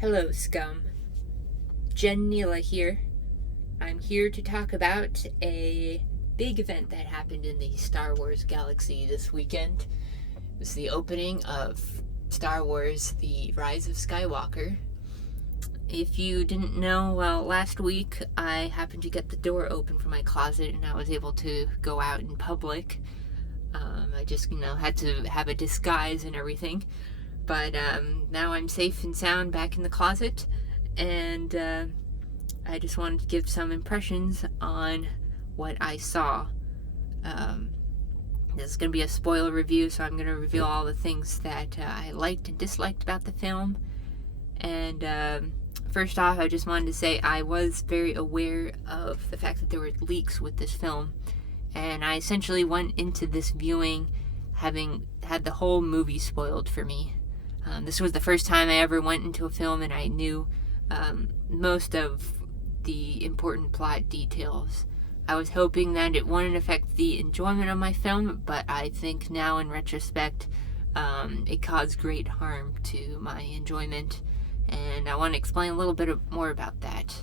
Hello, scum. Jen Neela here. I'm here to talk about a big event that happened in the Star Wars galaxy this weekend. It was the opening of Star Wars: The Rise of Skywalker. If you didn't know, well, last week I happened to get the door open for my closet and I was able to go out in public. I just, had to have a disguise and everything. But now I'm safe and sound back in the closet, and I just wanted to give some impressions on what I saw. This is going to be a spoiler review, so I'm going to reveal all the things that I liked and disliked about the film. And first off, I just wanted to say I was very aware of the fact that there were leaks with this film, and I essentially went into this viewing having had the whole movie spoiled for me. This was the first time I ever went into a film and I knew most of the important plot details. I was hoping that it wouldn't affect the enjoyment of my film, but I think now in retrospect it caused great harm to my enjoyment, and I want to explain a little bit more about that.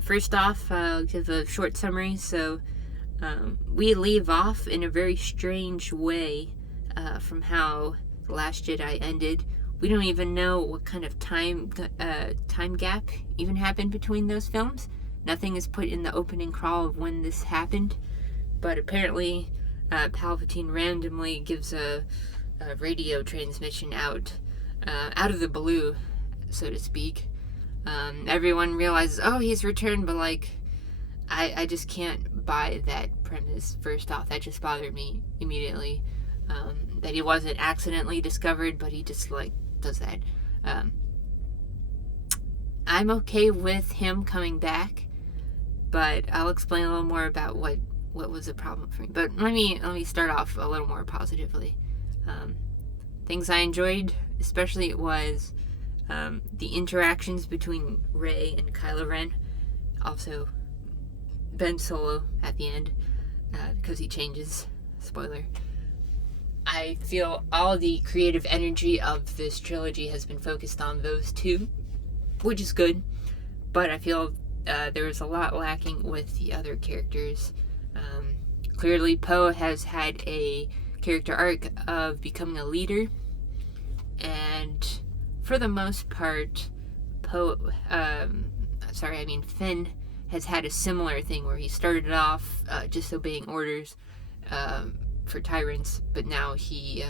First off, I'll give a short summary. So we leave off in a very strange way from how The Last Jedi ended. We don't even know what kind of time gap even happened between those films. Nothing is put in the opening crawl of when this happened, but apparently Palpatine randomly gives a radio transmission out of the blue, so to speak. Everyone realizes, oh, he's returned, but I just can't buy that premise. First off, that just bothered me immediately. That he wasn't accidentally discovered, but he just does that. I'm okay with him coming back, but I'll explain a little more about what was the problem for me. But let me start off a little more positively. Things I enjoyed, especially, was the interactions between Rey and Kylo Ren. Also, Ben Solo at the end, because he changes. Spoiler. I feel all the creative energy of this trilogy has been focused on those two, which is good, but I feel there was a lot lacking with the other characters. Clearly, Poe has had a character arc of becoming a leader, and for the most part, Finn has had a similar thing where he started off just obeying orders for tyrants, but now he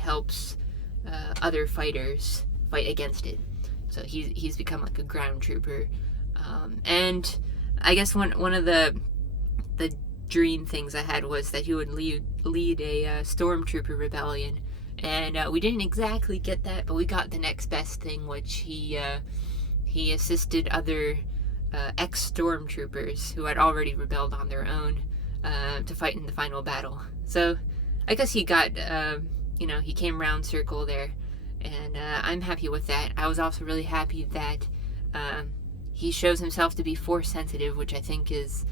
helps other fighters fight against it. So he's become like a ground trooper, and I guess one of the dream things I had was that he would lead a stormtrooper rebellion, and we didn't exactly get that, but we got the next best thing, which he assisted other ex-stormtroopers who had already rebelled on their own to fight in the final battle. So I guess he got, he came round circle there, and I'm happy with that. I was also really happy that he shows himself to be force sensitive, which I think is,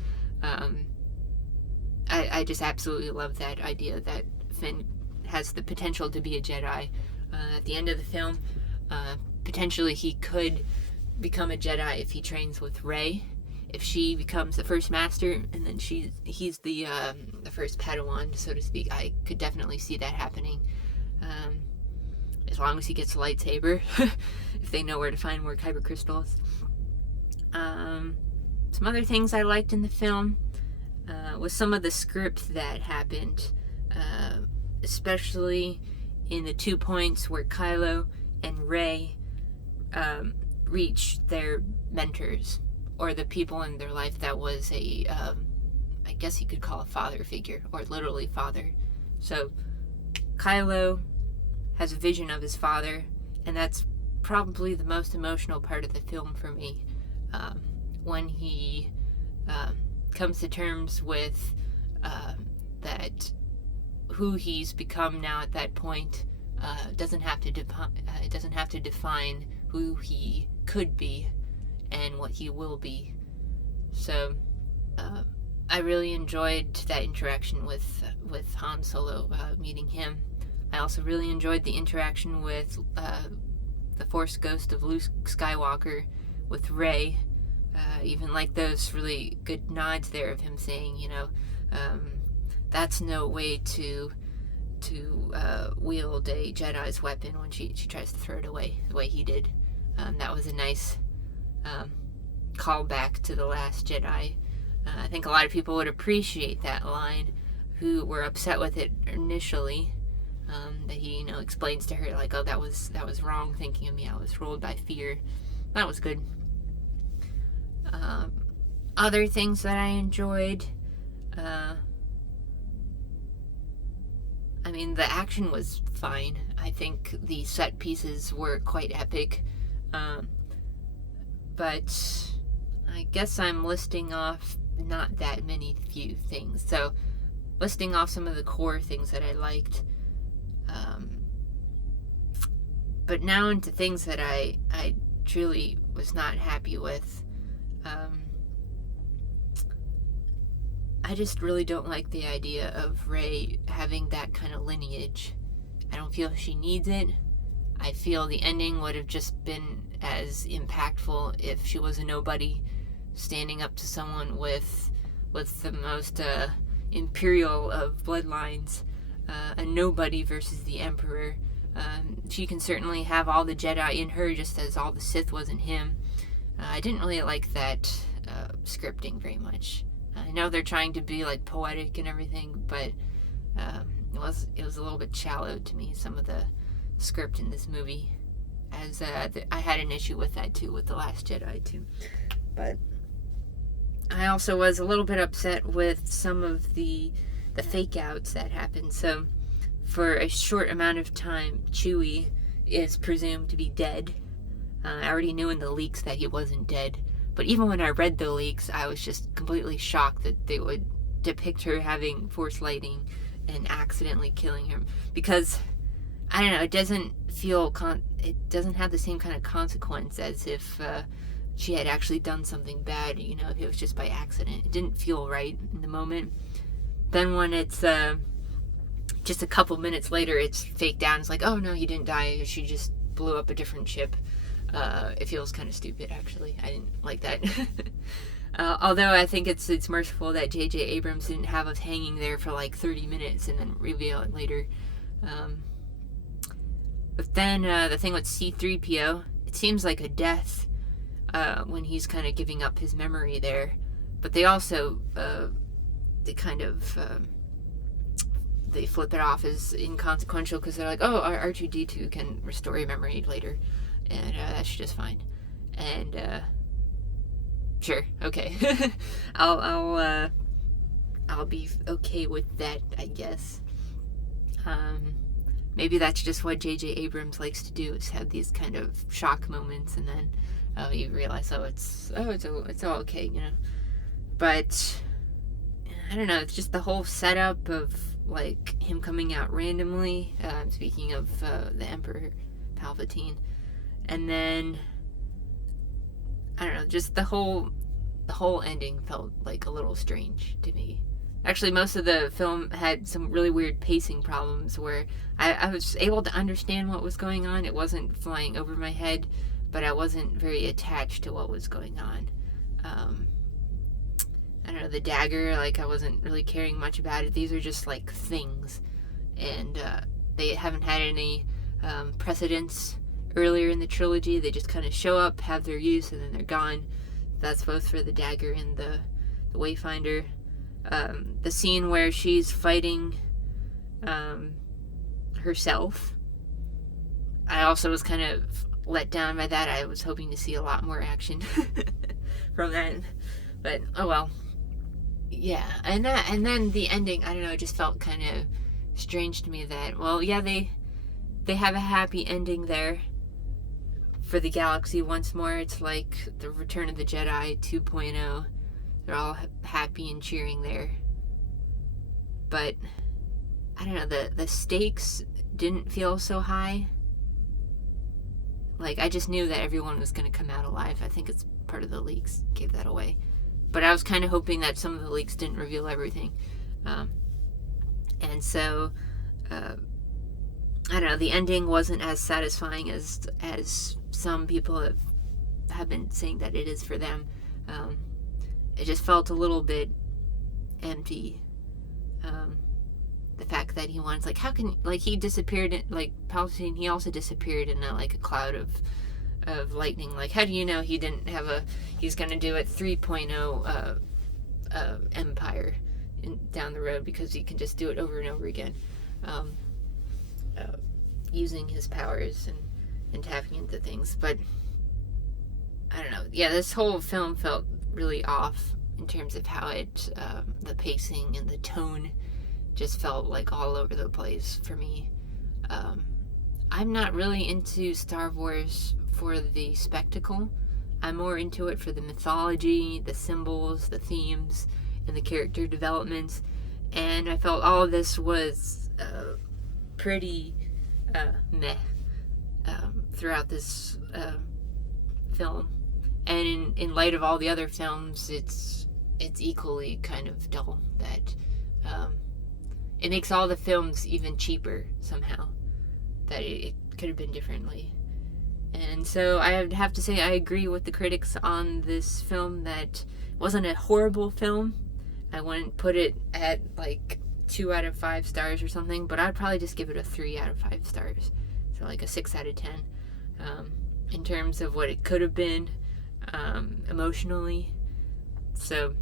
I just absolutely love that idea that Finn has the potential to be a Jedi. At the end of the film, potentially he could become a Jedi if he trains with Rey. If she becomes the first master, and then he's the first Padawan, so to speak, I could definitely see that happening. As long as he gets a lightsaber, if they know where to find more kyber crystals. Some other things I liked in the film was some of the script that happened, especially in the 2 points where Kylo and Rey reach their mentors, or the people in their life that was I guess you could call a father figure, or literally father. So Kylo has a vision of his father, and that's probably the most emotional part of the film for me, when he comes to terms with that who he's become now at that point doesn't have to define who he could be and what he will be. So I really enjoyed that interaction with Han Solo, meeting him. I also really enjoyed the interaction with the Force ghost of Luke Skywalker with Rey. Even like those really good nods there of him saying, that's no way to wield a Jedi's weapon when she tries to throw it away the way he did. That was a nice callback to The Last Jedi. I think a lot of people would appreciate that line who were upset with it initially. That he, explains to her, like, oh, that was wrong thinking of me. I was ruled by fear. That was good. Other things that I enjoyed, the action was fine. I think the set pieces were quite epic. But I guess I'm listing off not that many few things. So, listing off some of the core things that I liked. But now into things that I truly was not happy with. I just really don't like the idea of Rey having that kind of lineage. I don't feel she needs it. I feel the ending would have just been as impactful if she was a nobody standing up to someone with the most imperial of bloodlines, a nobody versus the Emperor. She can certainly have all the Jedi in her just as all the Sith was in him. I didn't really like that scripting very much. I know they're trying to be like poetic and everything, but it was a little bit shallow to me, some of the script in this movie. As I had an issue with that too, with The Last Jedi too. But I also was a little bit upset with some of the fake outs that happened. So for a short amount of time, Chewie is presumed to be dead. I already knew in the leaks that he wasn't dead. But even when I read the leaks, I was just completely shocked that they would depict her having Force lightning and accidentally killing him. Because, I don't know, it doesn't feel, it doesn't have the same kind of consequence as if she had actually done something bad, if it was just by accident. It didn't feel right in the moment. Then when it's just a couple minutes later, it's faked out. It's like, oh no, he didn't die. She just blew up a different ship. It feels kind of stupid, actually. I didn't like that. Although I think it's merciful that J.J. Abrams didn't have us hanging there for like 30 minutes and then reveal it later. But then the thing with C-3PO, it seems like a death when he's kind of giving up his memory there. But they also, they flip it off as inconsequential because they're like, oh, R2-D2 can restore your memory later. And that's just fine. And sure, okay. I'll be okay with that, I guess. Maybe that's just what J.J. Abrams likes to do, is have these kind of shock moments, and then you realize, it's all okay, But I don't know. It's just the whole setup of like him coming out randomly. Speaking of the Emperor Palpatine. And then, I don't know, just the whole ending felt like a little strange to me. Actually, most of the film had some really weird pacing problems where I was able to understand what was going on. It wasn't flying over my head, but I wasn't very attached to what was going on. I don't know, the dagger, like, I wasn't really caring much about it. These are just, like, things. And they haven't had any precedence earlier in the trilogy. They just kind of show up, have their use, and then they're gone. That's both for the dagger and the Wayfinder. The scene where she's fighting herself, I also was kind of let down by that. I was hoping to see a lot more action from that, but oh well. Yeah, and then the ending, I don't know, it just felt kind of strange to me that, well, yeah, they have a happy ending there for the galaxy once more. It's like the Return of the Jedi 2.0. They're all happy and cheering there. But, I don't know, the stakes didn't feel so high. Like, I just knew that everyone was going to come out alive. I think it's part of the leaks gave that away. But I was kind of hoping that some of the leaks didn't reveal everything. And so, I don't know, the ending wasn't as satisfying as some people have been saying that it is for them. It just felt a little bit empty. The fact that he wants, like, how can, like, he disappeared in, like, Palpatine, he also disappeared in a cloud of lightning. Like, how do you know he didn't have he's gonna do it 3.0 Empire down the road, because he can just do it over and over again, using his powers and tapping into things. But I don't know, yeah, this whole film felt really off in terms of how the pacing and the tone just felt like all over the place for me. I'm not really into Star Wars for the spectacle. I'm more into it for the mythology, the symbols, the themes, and the character developments. And I felt all of this was pretty meh throughout this film. And in light of all the other films, it's equally kind of dull. That it makes all the films even cheaper somehow. That it could have been differently. And so I would have to say I agree with the critics on this film that it wasn't a horrible film. I wouldn't put it at like 2 out of 5 stars or something, but I'd probably just give it a 3 out of 5 stars. So like a 6 out of 10. In terms of what it could have been emotionally. So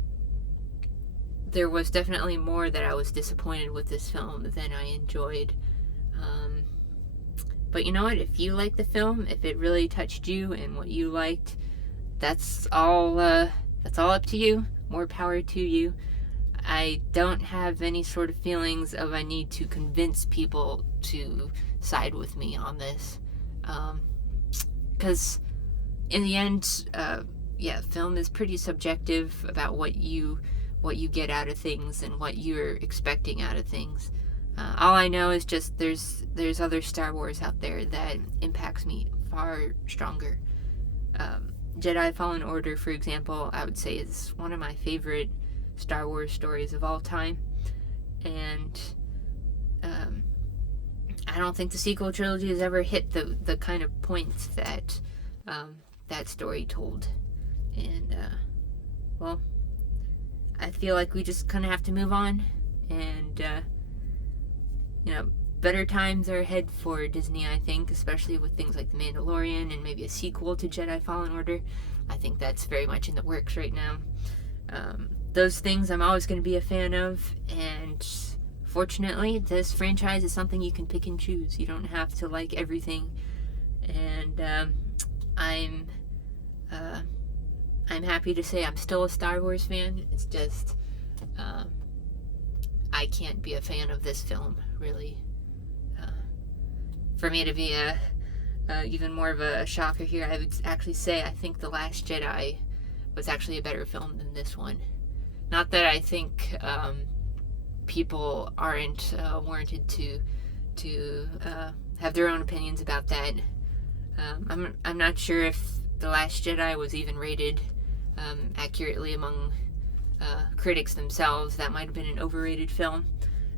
there was definitely more that I was disappointed with this film than I enjoyed. But you know what? If you like the film, if it really touched you and what you liked, that's all up to you. More power to you. I don't have any sort of feelings of I need to convince people to side with me on this. Because in the end, film is pretty subjective about what you get out of things and what you're expecting out of things. All I know is just there's other Star Wars out there that impacts me far stronger. Jedi Fallen Order, for example, I would say is one of my favorite Star Wars stories of all time. And I don't think the sequel trilogy has ever hit the kind of points that that story told. And, well, I feel like we just kind of have to move on. And, better times are ahead for Disney, I think, especially with things like The Mandalorian and maybe a sequel to Jedi Fallen Order. I think that's very much in the works right now. Those things I'm always going to be a fan of, and fortunately, this franchise is something you can pick and choose. You don't have to like everything. And I'm happy to say I'm still a Star Wars fan. It's just I can't be a fan of this film, really. For me to be even more of a shocker here, I would actually say I think The Last Jedi was actually a better film than this one. Not that I think people aren't warranted to have their own opinions about that. I'm not sure if The Last Jedi was even rated accurately among critics themselves. That might have been an overrated film.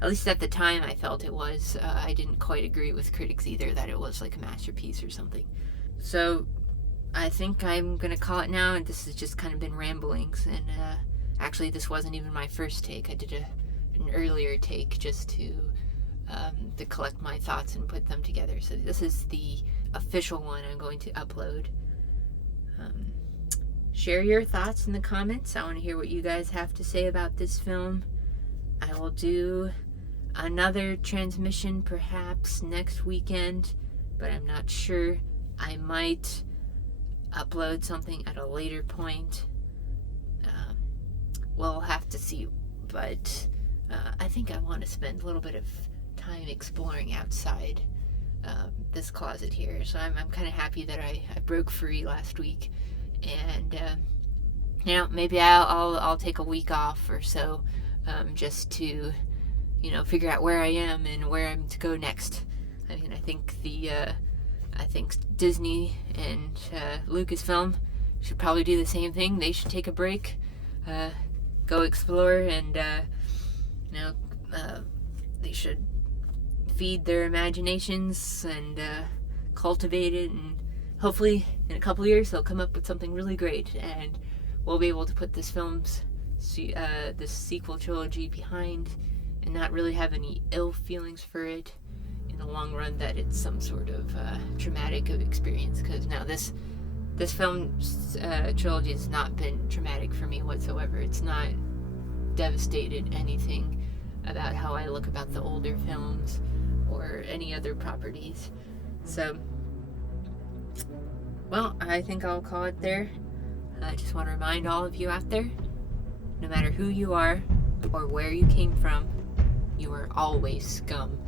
At least at the time I felt it was. I didn't quite agree with critics either that it was like a masterpiece or something. So I think I'm going to call it now, and this has just kind of been ramblings. And actually this wasn't even my first take. I did an earlier take just to collect my thoughts and put them together. So this is the official one I'm going to upload. Share your thoughts in the comments. I want to hear what you guys have to say about this film. I will do another transmission perhaps next weekend, but I'm not sure. I might upload something at a later point. We'll have to see, but I think I want to spend a little bit of time exploring outside this closet here. So I'm kind of happy that I broke free last week. And maybe I'll take a week off or so, just to figure out where I am and where I'm to go next. I mean, I think Disney and Lucasfilm should probably do the same thing. They should take a break, go explore, and they should feed their imaginations and cultivate it, and hopefully in a couple years they'll come up with something really great, and we'll be able to put this sequel trilogy behind and not really have any ill feelings for it in the long run, that it's some sort of traumatic experience, because now this film trilogy has not been traumatic for me whatsoever. It's not devastated anything about how I look about the older films or any other properties. So, well, I think I'll call it there. I just want to remind all of you out there, no matter who you are or where you came from, you are always scum.